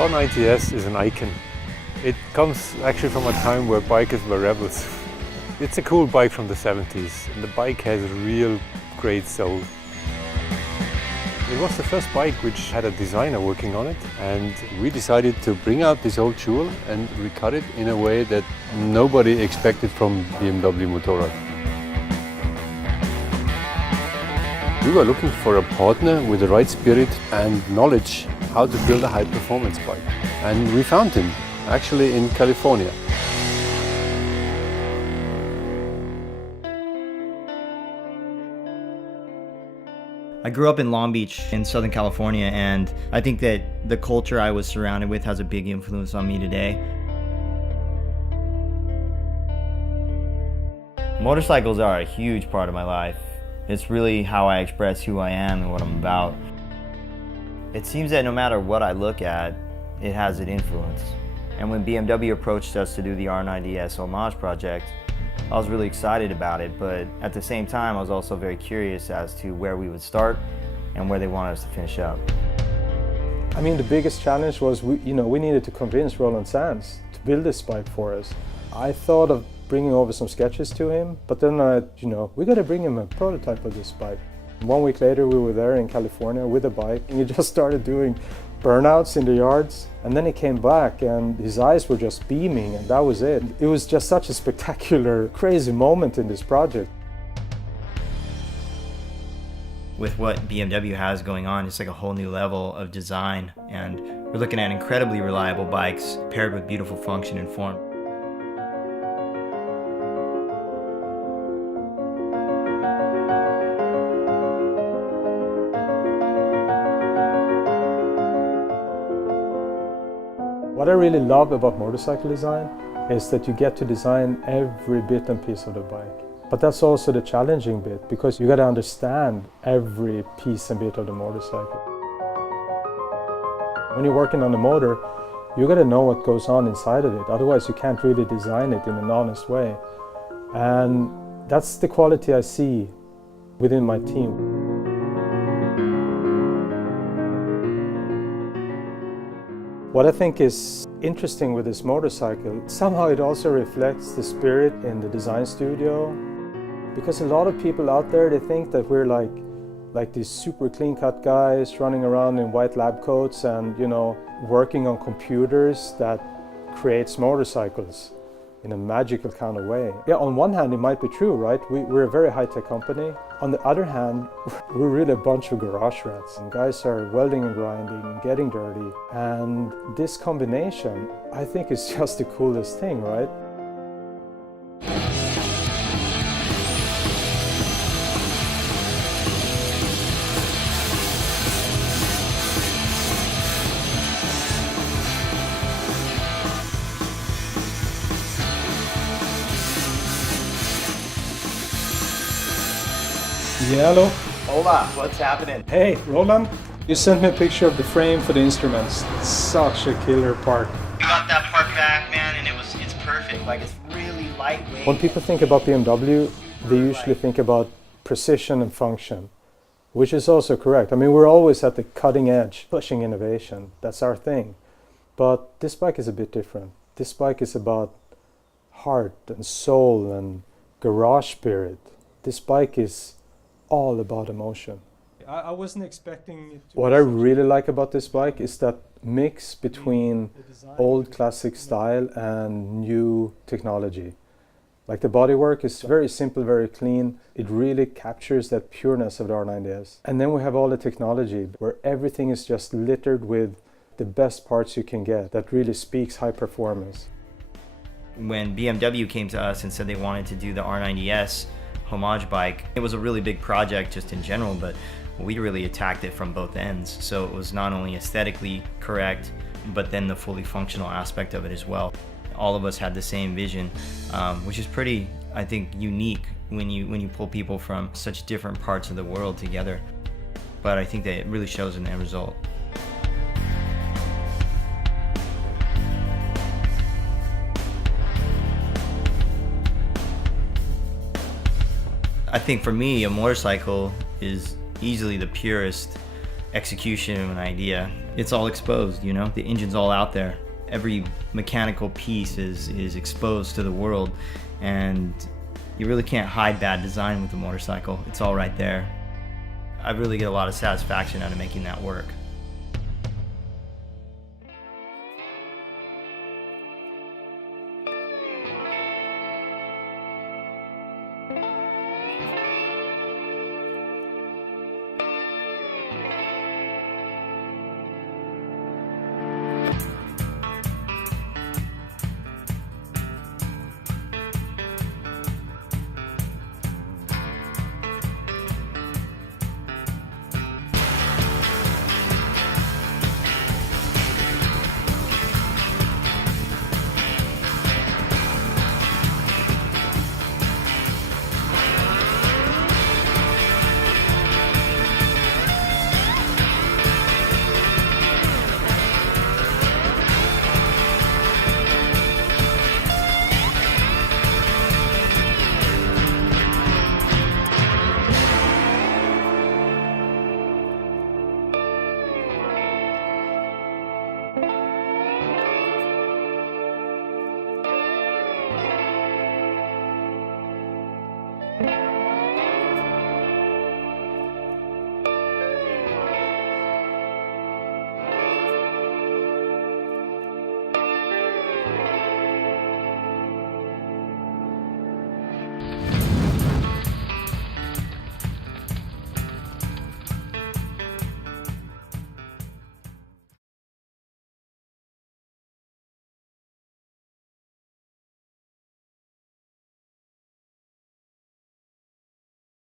R90S is an icon. It comes actually from a time where bikers were rebels. It's a cool bike from the 70s, and the bike has a real great soul. It was the first bike which had a designer working on it, and we decided to bring out this old jewel and recut it in a way that nobody expected from BMW Motorrad. We were looking for a partner with the right spirit and knowledge how to build a high-performance bike. And we found him, actually in California. I grew up in Long Beach in Southern California, and I think that the culture I was surrounded with has a big influence on me today. Motorcycles are a huge part of my life. It's really how I express who I am and what I'm about. It seems that no matter what I look at, it has an influence. And when BMW approached us to do the R90S homage project, I was really excited about it, but at the same time, I was also very curious as to where we would start and where they wanted us to finish up. I mean, the biggest challenge was we needed to convince Roland Sands to build this bike for us. I thought of bringing over some sketches to him, but then we got to bring him a prototype of this bike. 1 week later, we were there in California with a bike, and he just started doing burnouts in the yards, and then he came back and his eyes were just beaming, and that was it. It was just such a spectacular, crazy moment in this project. With what BMW has going on, it's like a whole new level of design, and we're looking at incredibly reliable bikes paired with beautiful function and form. What I really love about motorcycle design is that you get to design every bit and piece of the bike. But that's also the challenging bit, because you got to understand every piece and bit of the motorcycle. When you're working on the motor, you got to know what goes on inside of it, otherwise you can't really design it in an honest way. And that's the quality I see within my team. What I think is interesting with this motorcycle, somehow it also reflects the spirit in the design studio. Because a lot of people out there, they think that we're like these super clean-cut guys running around in white lab coats and, working on computers that creates motorcycles in a magical kind of way. Yeah, on one hand it might be true, right? We're a very high-tech company. On the other hand, we're really a bunch of garage rats. And guys are welding and grinding and getting dirty. And this combination, I think, is just the coolest thing, right? Yeah, hello. Hola, what's happening? Hey, Roland, you sent me a picture of the frame for the instruments. It's such a killer part. We got that part back, man, and it's perfect. Like, it's really lightweight. When people think about BMW, they usually think about precision and function, which is also correct. I mean, we're always at the cutting edge, pushing innovation. That's our thing. But this bike is a bit different. This bike is about heart and soul and garage spirit. This bike is all about emotion. I wasn't expecting it to. What I really like about this bike is that mix between old classic style and new technology. Like the bodywork is very simple, very clean. It really captures that pureness of the R90S. And then we have all the technology where everything is just littered with the best parts you can get that really speaks high performance. When BMW came to us and said they wanted to do the R90S homage bike, it was a really big project just in general, but we really attacked it from both ends. So it was not only aesthetically correct, but then the fully functional aspect of it as well. All of us had the same vision, which is pretty, I think, unique when you pull people from such different parts of the world together. But I think that it really shows in the end result. I think for me, a motorcycle is easily the purest execution of an idea, it's all exposed, you know? The engine's all out there. Every mechanical piece is exposed to the world, and you really can't hide bad design with a motorcycle. It's all right there. I really get a lot of satisfaction out of making that work.